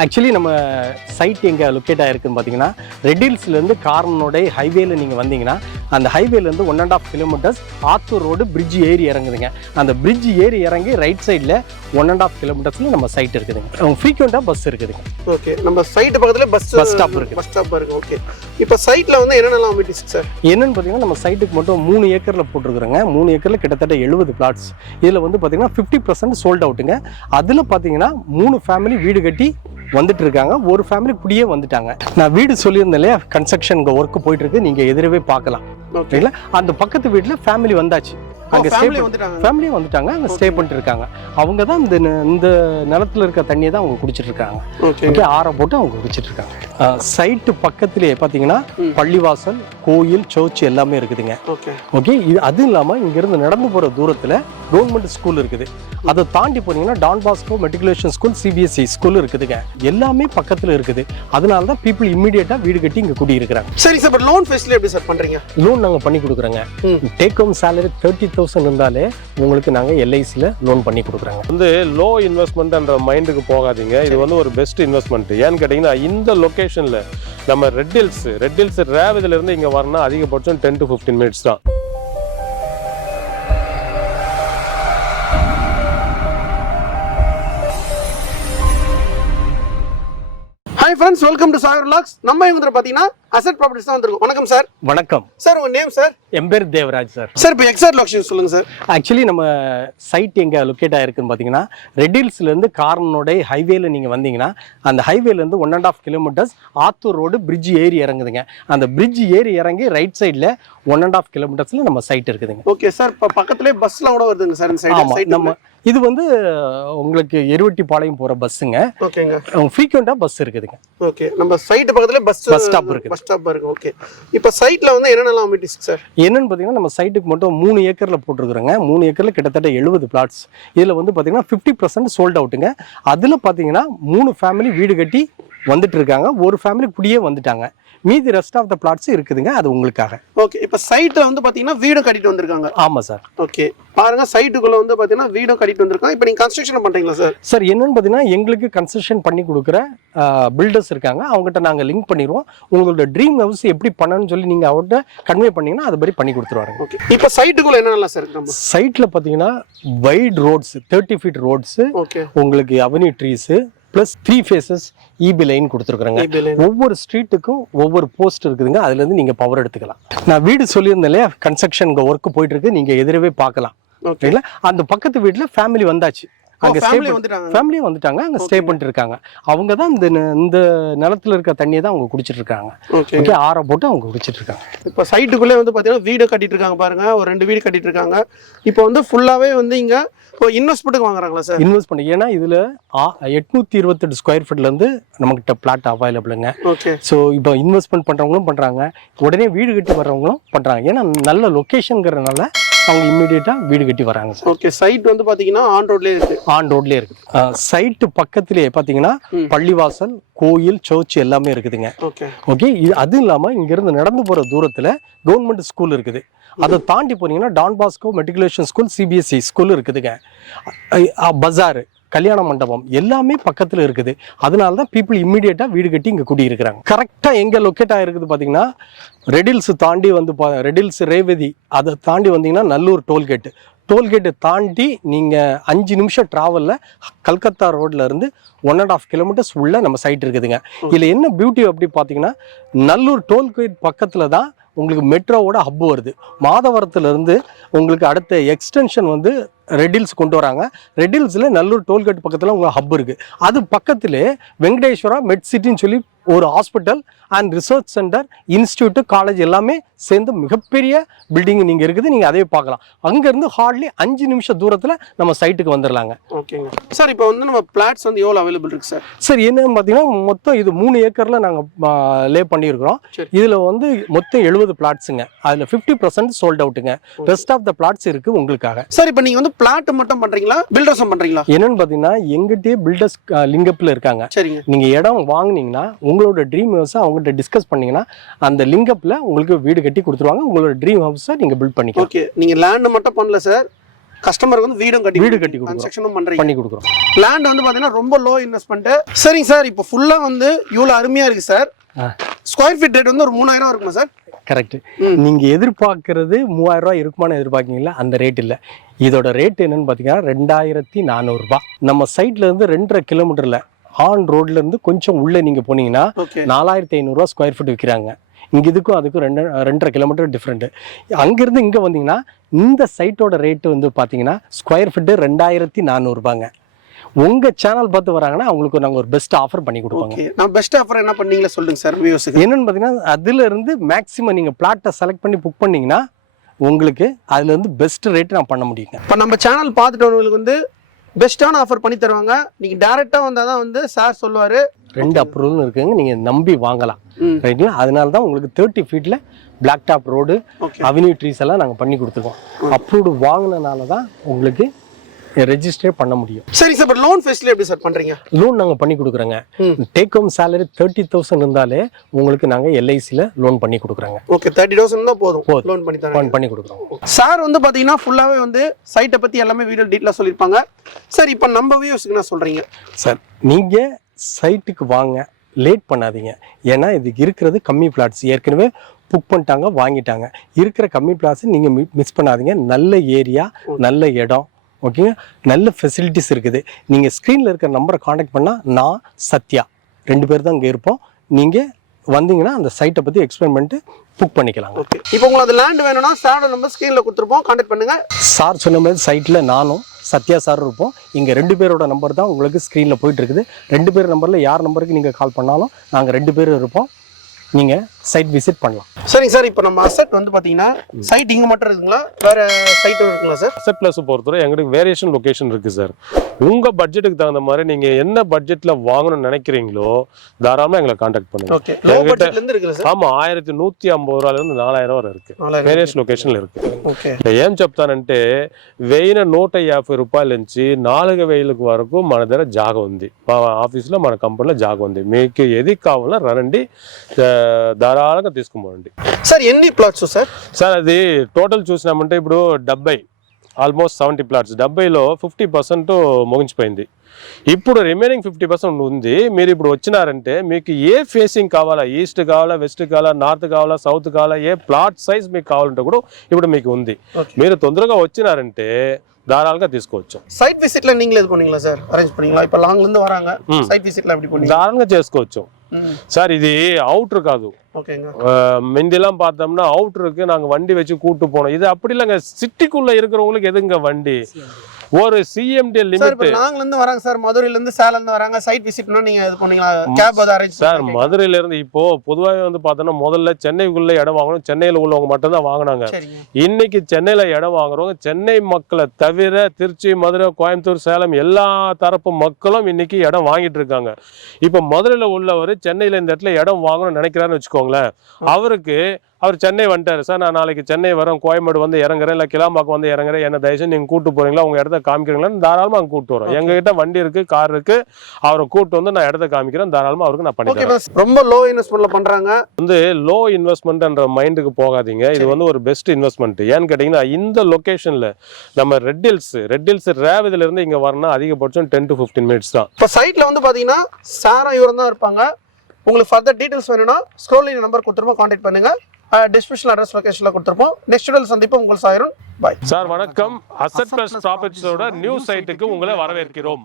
Actually நம்ம site எங்கே locate ஆகிருக்குன்னு பார்த்தீங்கன்னா ரெட்டில்ஸ்லேருந்து கார்னோட ஹைவேல நீங்கள் வந்தீங்கன்னா அந்த ஹைவேலேருந்து 1.5 கிலோமீட்டர்ஸ் ஆத்தூர் ரோடு பிரிட்ஜ் ஏறி இறங்குதுங்க. அந்த பிரிட்ஜ் ஏறி இறங்கி ரைட் சைடில் 1.5 கிலோமீட்டர்ஸில் நம்ம சைட் இருக்குதுங்க. ஃப்ரீக்வெண்ட்டாக பஸ் இருக்குதுங்க. ஓகே, நம்ம சைட் பக்கத்தில் பஸ் ஸ்டாப் இருக்குது. பஸ் ஸ்டாப் இருக்குது. ஓகே, இப்போ சைட்டில் வந்து என்னென்னலாம் அமிட்டிஸ் சார்? என்னென்னு பார்த்தீங்கன்னா நம்ம சைட்டுக்கு மட்டும் 3 ஏக்கரில் போட்டிருக்குறோங்க. 3 ஏக்கரில் கிட்டத்தட்ட 70 பிளாட்ஸ். இதில் வந்து பார்த்தீங்கன்னா 50% சோல்ட் அவுட்டுங்க. அதில் பார்த்தீங்கன்னா 3 ஃபேமிலி வீடு கட்டி வந்துட்டு இருக்காங்க. ஒரு ஃபேமிலி குடியே வந்துட்டாங்க. நான் வீடு சொல்லியிருந்தேன் இல்லையா, கன்ஸ்ட்ரக்ஷன் ஒர்க் போயிட்டு இருக்கு, நீங்க எதிரவே பார்க்கலாம். ஓகேங்களா? அந்த பக்கத்து வீட்டில் ஃபேமிலி வந்தாச்சு, அங்கே ஃபேமிலியும் வந்துட்டாங்க, அங்கே ஸ்டே பண்ணிட்டு இருக்காங்க. அவங்க தான் இந்த நிலத்துல இருக்க தண்ணியை தான் அவங்க குடிச்சிட்டு இருக்காங்க. ஓகே, ஆற போட்டு அவங்க குடிச்சிட்டு இருக்காங்க. சைட்டு பக்கத்திலேயே பார்த்தீங்கன்னா பள்ளிவாசல், கோயில், சர்ச் எல்லாமே இருக்குதுங்க. ஓகே, இது அது இல்லாமல் இங்கிருந்து நடந்து போகிற தூரத்தில் கவர்மெண்ட் ஸ்கூல் இருக்குது. அதை தாண்டி போனீங்கன்னா Don Bosco matriculation school, CBSE school இருக்குதுங்க. எல்லாமே பக்கத்தில் இருக்குது. அதனால தான் பீப்புள் இம்மீடியட்டாக வீடு கட்டி இங்கே குடியிருக்கிறாங்க. சரி சார், லோன் ஃபெசிலிட்டி எப்படி சார் பண்ணுறீங்க? லோன் நாங்கள் பண்ணி கொடுக்குறோங்க. டேக் ஹோம் சேலரி 30,000 இருந்தாலே உங்களுக்கு நாங்கள் எல்ஐசியில் லோன் பண்ணி கொடுக்குறாங்க. வந்து லோ இன்வெஸ்ட்மெண்ட்ன்ற மைண்டுக்கு போகாதீங்க. இது வந்து ஒரு பெஸ்ட் இன்வெஸ்ட்மெண்ட். ஏன்னு கேட்டிங்கன்னா இந்த லொக்கேஷனில் நம்ம ரெட் ஹில்ஸ் ரேவதிலிருந்து இங்கே வரணும்னா அதிகபட்சம் 10 to 15 மினிட்ஸ் தான். Hi friends, welcome to Sagar vlogs. நம்ம இவங்க பார்த்தீங்கன்னா அசெட் ப்ராப்பர்ட்டிஸ் தான் வந்திருக்கோம். வணக்கம் சார். வணக்கம் சார், உங்க நேம் சார்? என் பேர் தேவராஜ் சார். சார், இப்போ எக்ஸாக்ட் லொகேஷன் சொல்லுங்க சார். ஆக்சுவலி நம்ம சைட் எங்கே லொக்கேட் ஆகிருக்குன்னு பார்த்தீங்கன்னா ரெட்டில்ஸ்லேருந்து கார்னோட ஹைவேல நீங்கள் வந்தீங்கன்னா அந்த ஹைவேலேருந்து 1.5 கிலோமீட்டர்ஸ் ஆத்தூர் ரோடு பிரிட்ஜ் ஏறி இறங்குதுங்க. அந்த பிரிட்ஜ் ஏறி இறங்கி ரைட் சைடில் 1.5 கிலோமீட்டர்ஸில் நம்ம சைட் இருக்குதுங்க. ஓகே சார், இப்போ பக்கத்துலேயே பஸ்லாம் கூட வருதுங்க சார் இந்த சைடு? ஆமாம், நம்ம இது வந்து உங்களுக்கு எருவட்டிப்பாளையம் போகிற பஸ்ஸுங்க. ஓகேங்க, ஃப்ரீக்வெண்ட்டாக பஸ் இருக்குதுங்க. ஓகே, நம்ம சைட் பக்கத்துல பஸ் ஸ்டாப் இருக்கு. பஸ் ஸ்டாப் இருக்கு. ஓகே, இப்போ சைட்ல வந்து என்னென்னலாம் அமிட்டிஸ் சார்? என்னன்னு பார்த்தீங்கன்னா நம்ம சைட்டுக்கு மட்டும் 3 ஏக்கரில் போட்டிருக்கிறோங்க. 3 ஏக்கரில் கிட்டத்தட்ட 70 பிளாட்ஸ். இதில் வந்து பார்த்தீங்கன்னா 50% சோல்ட் அவுட்டுங்க. அதில் பார்த்தீங்கன்னா 3 ஃபேமிலி வீடு கட்டி வந்துட்டு இருக்காங்க. ஒரு ஃபேமிலி குடியே வந்துட்டாங்க. மீதி ரெஸ்ட் ஆஃப் த பிளாட்ஸ் இருக்குதுங்க. அது உங்களுக்காக. ஓகே, இப்போ சைட்ல வந்து பாத்தீங்கன்னா வீடும் கட்டிட்டு வந்திருக்காங்க. ஆமா சார். ஓகே, பாருங்க, சைட்டுக்குள்ள வந்து பாத்தீங்கன்னா வீடும் கட்டிட்டு வந்திருக்காங்க. இப்போ நீங்க கன்ஸ்ட்ரக்ஷன் பண்றீங்களா சார்? சார், என்னன்னு பாத்தீங்கன்னா எங்களுக்கு கன்ஸ்ட்ரக்ஷன் பண்ணி கொடுக்குற பில்டர்ஸ் இருக்காங்க. அவங்ககிட்ட நாங்க லிங்க் பண்ணிடுவோம். உங்களோட ட்ரீம் ஹவுஸ் எப்படி பண்ணணும்னு சொல்லி நீங்க அவர்கிட்ட கன்வே பண்ணீங்கன்னா அது மாதிரி பண்ணி கொடுத்துருவாங்க. ஓகே, இப்போ சைட்டுக்குள்ள என்னென்னலாம் சார் இருக்கு? சைட்ல பாத்தீங்கன்னா வைட் ரோட்ஸ், 30 ஃபீட் ரோட்ஸ், உங்களுக்கு avenue trees plus 3 phases EB line கொடுத்துருக்குறாங்க. ஒவ்வொரு ஸ்ட்ரீட்டுக்கும் ஒவ்வொரு போஸ்ட் இருக்குதுங்க. அதுல இருந்து நீங்க பவர் எடுத்துக்கலாம். நான் வீடு சொல்லியிருந்தேன் இல்லையா, கன்ஸ்ட்ரக்ஷன் ஒர்க் போயிட்டு இருக்கு, நீங்க எதிரவே பார்க்கலாம். ஓகேங்களா? அந்த பக்கத்து வீட்டுல ஃபேமிலி வந்தாச்சு, அங்க ஃபேமிலியும் வந்துட்டாங்க, அங்க ஸ்டே பண்ணிட்டு இருக்காங்க. அவங்க தான் இந்த நிலத்துல இருக்க தண்ணியை தான் அவங்க குடிச்சிட்டு இருக்காங்க. ஓகே, ஆற போட்டு அவங்க குடிச்சிட்டு இருக்காங்க. இப்போ சைட்டுக்குள்ளே வந்து பாத்தீங்கன்னா வீடு கட்டிட்டு இருக்காங்க. பாருங்க, ஒரு 2 வீடு கட்டிட்டு இருக்காங்க. இப்போ வந்து ஃபுல்லாவே வந்து இங்க இன்வெஸ்ட்மெண்ட்டுக்கு வாங்குறாங்களா சார்? இன்வெஸ்ட் பண்ணி, ஏன்னா இதுல 828 ஸ்கொயர் ஃபீட்ல இருந்து நம்மகிட்ட பிளாட் அவைலபிளுங்க. ஓகே, ஸோ இப்போ இன்வெஸ்ட்மெண்ட் பண்றவங்களும் பண்றாங்க, உடனே வீடு கட்டி வர்றவங்களும் பண்றாங்க. ஏன்னா நல்ல லொகேஷன்ங்கிறதுனால அவங்க இம்மிடியேட்டா வீடு கட்டி வராங்க சார். ஓகே, சைட் வந்து பாத்தீங்கன்னா ஆன் ரோட்லயே இருக்கு. சைட்டு பக்கத்திலேயே பாத்தீங்கன்னா பள்ளிவாசல், கோயில், சர்ச் எல்லாமே இருக்குதுங்க. ஓகே, இது அது இல்லாம இங்க இருந்து நடந்து போற தூரத்துல கவர்மெண்ட் ஸ்கூல் இருக்குது. அதை தாண்டி போனீங்கன்னா Don Bosco matriculation school, CBSE school இருக்குதுங்க. பஜார், கல்யாண மண்டபம் எல்லாமே பக்கத்துல இருக்குது. அதனால தான் பீப்புள் இம்மீடியட்டா வீடு கட்டி இங்க குடியிருக்கிறாங்க. கரெக்டா எங்க லொக்கேட் ஆயிருக்குது பாத்தீங்கன்னா ரெட்டில்ஸ் தாண்டி வந்து ரெட்டில்ஸ் ரேவதி, அதை தாண்டி வந்தீங்கன்னா நல்லூர் டோல்கேட்டு தாண்டி நீங்க 5 நிமிஷம் டிராவல்ல கல்கத்தா ரோட்ல இருந்து 1.5 கிலோமீட்டர்ஸ் உள்ள நம்ம சைட் இருக்குதுங்க. இதுல என்ன பியூட்டி அப்படி பாத்தீங்கன்னா நல்லூர் டோல்கேட் பக்கத்துல தான் உங்களுக்கு மெட்ரோவோட ஹப் வருது. மாதவரத்துல இருந்து உங்களுக்கு அடுத்த எக்ஸ்டென்ஷன் வந்து ரெட்டில்ஸ் கொண்டு வராங்க. ரெட்டில்ஸ்ல நல்லூர் டோல்கேட் பக்கத்துல உங்க ஹப் இருக்கு. அது பக்கத்திலே வெங்கடேஸ்வரா மெட் சிட்டின்னு சொல்லி ஒரு hospital and research centre, institute, college எல்லாமே சேர்ந்து மிகப்பெரிய பில்டிங் நீங்க இருக்குது. நீங்க அதே பார்க்கலாம். அங்க இருந்து ஹார்ட்லி 5 நிமிஷம் தூரத்துல நம்ம சைட்டுக்கு வந்துடலாங்க. ஓகேங்க சார், இப்போ வந்து நம்ம பிளாட்ஸ் வந்து எவ்வளவு அவைலபிள் இருக்கு சார்? சார், என்னன்னு பாத்தீங்கன்னா மொத்தம் இது 3 ஏக்கர்ல நாங்க லே பண்ணியிருக்கிறோம். இதுல வந்து மொத்தம் 70 பிளாட்ஸுங்க. அதுல 50% சோல்ட் அவுட்டுங்க. ரெஸ்ட் ஆஃப் த பிளாட்ஸ் இருக்கு உங்களுக்காக. சார், இப்போ நீங்க வந்து பிளாட் மட்டும் பண்றீங்களா, பில்டர்ஸும் பண்றீங்களா? என்னன்னு பாத்தீங்கன்னா எங்கிட்டே பில்டர்ஸ் லிங்கப்ல இருக்காங்க. சரிங்க, நீங்க இடம் வாங்குனீங்கன்னா உங்களோட ட்ரீம் ஹவுஸை அவங்ககிட்ட டிஸ்கஸ் பண்ணீங்கன்னா அந்த லிங்கப்ல உங்களுக்கு வீடு கட்டி கொடுத்துருவாங்க. உங்களோட ட்ரீம் ஹவுஸை நீங்க பில்ட் பண்ணிக்கலாம். ஓகே, நீங்க லேண்ட் மட்டும் பண்ணல சார், கஸ்டமருக்கு வந்து வீடு கட்டி கொடுக்குறோம். கன்ஸ்ட்ரக்ஷனும் பண்றீங்க. பண்ணி கொடுக்குறோம். லேண்ட் வந்து பாத்தீங்கன்னா ரொம்ப லோ இன்வெஸ்ட்மெண்ட். சரிங்க சார், இப்போ ஃபுல்லா வந்து இவ்வளவு அருமையா இருக்கு சார். ஸ்கொயர் ஃபீட் ரேட் வந்து ஒரு 3000 இருக்குமா சார்? கரெக்ட். நீங்க எதிர்பார்க்கறது 3000 ரூபாய் இருக்குமான்னு எதிர்பார்க்கீங்களா? அந்த ரேட் இல்ல. இதோட ரேட் என்னன்னு பாத்தீங்கன்னா 2400 ரூபாய். நம்ம சைட்ல இருந்து 2.5 கிலோமீட்டர்ல ஆன் ரோட்ல இருந்து கொஞ்சம் உள்ள நீங்க போனீங்கன்னா 4500 ரூபாய் ஸ்கொயர் ஃபீட் விற்கிறாங்க. இங்க இதுக்கும் அதுக்கும் 2.5 கிலோமீட்டர் டிஃப்ரெண்ட். அங்கிருந்து இங்க வந்தீங்கன்னா இந்த சைட்டோட ரேட் வந்து பாத்தீங்கன்னா ஸ்கொயர் ஃபீட் 2400 ரூபாங்க. உங்க சேனல் பார்த்து வராங்கன்னா அவங்களுக்கு நாங்க ஒரு பெஸ்ட் ஆஃபர் பண்ணி கொடுப்போங்க. நான் பெஸ்ட் ஆஃபர் என்ன பண்ணீங்களா சொல்லுங்க சார் வியூவர்ஸ்க்கு. என்னன்னு பாத்தீங்கன்னா அதுல இருந்து மேக்ஸிமம் நீங்க பிளாட்டை செலக்ட் பண்ணி புக் பண்ணீங்கன்னா உங்களுக்கு அதுல இருந்து பெஸ்ட் ரேட் நான் பண்ண முடியுங்க. இப்போ நம்ம சேனல் பார்த்துட்டவங்களுக்கு வந்து பெஸ்ட்டான ஆஃபர் பண்ணி தருவாங்க. நீங்க டைரக்டா வந்தாதான் வந்து சார் சொல்லுவாரு. 2 அப்ரூவல் இருக்குங்க, நீங்க நம்பி வாங்கலாம். ரைட்டுங்களா? அதனால தான் உங்களுக்கு 30 ஃபீட்ல black top road avenue trees எல்லாம் நாங்க பண்ணி கொடுத்துருக்கோம். அப்ரூவ்டு வாங்கினனால தான் உங்களுக்கு ரெஜிஸ்டர் பண்ண முடியும். சரி சார், பட் லோன் ஃபெசிலிட்டி எப்படி சார் பண்றீங்க? லோன் நாங்க பண்ணி கொடுக்குறோங்க. டேக் ஹோம் salary 30,000 இருந்தாலே உங்களுக்கு நாங்க எல்ஐசில லோன் பண்ணி கொடுக்குறோங்க. ஓகே, 30,000 தான் போதும் லோன் பண்ணி தரேன். பண்ணி கொடுக்குறோம். சார் வந்து பாத்தீங்கன்னா ஃபுல்லாவே வந்து சைட்டை பத்தி எல்லாமே வீடியோ டீட்டெயிலா சொல்லிருப்பாங்க. சார் இப்போ நம்ம வியூஸ்க்கு என்ன சொல்றீங்க? சார் நீங்க சைட்டுக்கு வாங்க, லேட் பண்ணாதீங்க. ஏன்னா இது இருக்கிறது கம்மி பிளாட்ஸ், ஏற்கனவே புக் பண்ணிட்டாங்க, வாங்கிட்டாங்க. இருக்கிற கம்மி பிளாட்ஸ் நீங்க மிஸ் பண்ணாதீங்க. நல்ல ஏரியா, நல்ல இடம், ஓகேங்க, நல்ல ஃபெசிலிட்டிஸ் இருக்குது. நீங்கள் ஸ்க்ரீனில் இருக்கிற நம்பரை காண்டாக்ட் பண்ணால் நான் சத்யா 2 பேர் தான் இங்கே இருப்போம். நீங்கள் வந்தீங்கன்னா அந்த சைட்டை பற்றி எக்ஸ்பிளைன் பண்ணிட்டு புக் பண்ணிக்கலாம். ஓகே, இப்போ உங்களுக்கு அது லேண்ட் வேணும்னா சாரோட நம்பர் ஸ்க்ரீனில் கொடுத்துருப்போம், காண்டாக்ட் பண்ணுங்கள். சார் சொன்ன மாதிரி சைட்டில் நானும் சத்யா சார் இருப்போம். இங்கே 2 பேரோட நம்பர் தான் உங்களுக்கு ஸ்க்ரீனில் போயிட்டு இருக்குது. 2 பேர் நம்பரில் யார் நம்பருக்கு நீங்கள் கால் பண்ணாலும் நாங்கள் 2 பேர் இருப்போம். நீங்கள் சைட் விசிட் பண்ணலாம். சரிங்க சார், இப்போ நம்ம அசெட் வந்து பார்த்தீங்கன்னா சைட் இங்கே மட்டும் இருக்குங்களா, வேற சைட்டும் இருக்குங்களா சார்? அசெட் பிளஸ் பொறுத்தவரை எங்களுக்கு வேரியேஷன் லொகேஷன் இருக்கு சார். உங்க பட்ஜெட்டுக்கு தகுந்த மாதிரி நீங்க என்ன பட்ஜெட்ல வாங்கணும்னு நினைக்கிறீங்களோ தாராளமா எங்களை கான்டாக்ட் பண்ணுங்க. ஓகே, லோ பட்ஜெட்ல இருந்து இருக்குல சார்? ஆமா, 1150 ரூபாயில இருந்து 4000 வரை இருக்கு. వేరియస్ లొకేషన్లు ఇருக்கு. ఓకే, ఏం చెప్తానంటే 1150 రూపాయల నుంచి 4000 వరకు మన దగ్గర జాగ ఉంది. మా ఆఫీస్లో మన కంపెనీలో జాగ ఉంది. మీకు ఏది కావాలో రండి, ధారాళంగా తీసుకుపోండి. సార్ ఎన్ని ప్లాట్స్ సార్? సార్ అది టోటల్ చూసినామంటే ఇప్పుడు 70, ఆల్మోస్ట్ 70 ప్లాట్స్. 70లో 50% ముగించిపోయింది. ఇప్పుడు రిమైనింగ్ 50% ఉంది. మీరు ఇప్పుడు వచ్చినారంటే మీకు ఏ ఫేసింగ్ కావాలా, ఈస్ట్ కావాలా, వెస్ట్ కావాలా, నార్త్ కావాలా, సౌత్ కావాలా, ఏ ప్లాట్ సైజ్ మీకు కావాలంటే కూడా ఇప్పుడు మీకు ఉంది. మీరు తొందరగా వచ్చినారంటే தாராளமாக తీసుకోవచ్చు. సైట్ విజిట్ లో நீங்களே இது பண்ணீங்களா சார்? அரேஞ்ச் பண்ணீங்களா? இப்ப லாங்ல இருந்து வராங்க, సైట్ విజిట్ లో எப்படி பண்ணீங்க? தாராளமாக చేసుకోవచ్చు சார். இது அவுட்ரு காது. ஓகேங்க, முந்திலாம் பார்த்தோம்னா அவுட்ருக்கு நாங்கள் வண்டி வச்சு கூட்டு போனோம். இது அப்படி இல்லைங்க, சிட்டிக்குள்ள இருக்கிறவங்களுக்கு எதுங்க வண்டி? ஒரு சிஎம்டி லிமிட். நாங்கல இருந்து வராங்க சார், மதுரையில இருந்து சேலம்ல இருந்து வராங்க. சைட் விசிட்னா நீங்க இது பண்ணீங்களா? கேப் வந்து அரேஞ்ச் சார். மதுரையில இருந்து இப்போ பொதுவாக வந்து பார்த்தோம்னா முதல்ல சென்னைக்குள்ள இடம் வாங்கணும், சென்னையில உள்ளவங்க மட்டும் தான் வாங்கினாங்க. இன்னைக்கு சென்னையில இடம் வாங்குறவங்க சென்னை மக்களை தவிர திருச்சி, மதுரை, கோயம்புத்தூர், சேலம் எல்லா தரப்பு மக்களும் இன்னைக்கு இடம் வாங்கிட்டு இருக்காங்க. இப்போ மதுரையில உள்ளவர் சென்னையில இந்த இடத்துல இடம் வாங்கணும்னு நினைக்கிறாருன்னு வச்சுக்கோங்களேன். அவர் சென்னை வந்துட்டாரு சார், நான் நாளைக்கு சென்னை வரேன், கோயம்பேடு வந்து இறங்குறேன், இல்லை கிளாம்பாக்கம் வந்து இறங்குறேன், என்ன தயவுசெய்து நீங்கள் கூட்டு போறீங்களா, உங்க இடத்த காமிக்கிறீங்களான்னு தாராளமாக அங்கே கூட்டு வரோம். எங்ககிட்ட வண்டி இருக்கு, கார் இருக்கு, அவரை கூட்டு வந்து நான் இடத்த காமிக்கிறேன், தாராளமாக அவருக்கு நான் பண்ணிக்கிறேன். ரொம்ப லோ இன்வெஸ்ட்மெண்ட்ல பண்றாங்க. வந்து லோ இன்வெஸ்ட்மெண்ட்ன்ற மைண்டுக்கு போகாதீங்க. இது வந்து ஒரு பெஸ்ட் இன்வெஸ்ட்மெண்ட். ஏன்னு கேட்டீங்கன்னா இந்த லொகேஷன்ல நம்ம ரெட் ஹில்ஸ் ரேவதில இருந்து இங்க வரணும் அதிகபட்சம் 10 to 15 மினிட்ஸ் தான். இப்போ சைட்ல வந்து பாத்தீங்கன்னா சாரம் இவரும் தான் இருப்பாங்க. உங்களுக்கு ஃபர்தர் டீடைல்ஸ் வேணும்னா ஸ்க்ரோலிங் நம்பர் கொடுத்துருப்போம், கான்டாக்ட் பண்ணுங்க. டிஸ்கிரிப்ஷன் அட்ரஸ் லொகேஷன்ல கொடுத்துருப்போம். நெக்ஸ்ட் வீடியோல சந்திப்போம். உங்கள் சாயிரும். Bye sir. வணக்கம். அசெட் பிளஸ் ப்ராப்பர்ட்டிஸோட நியூ சைட்டுக்கு உங்களை வரவேற்கிறோம்.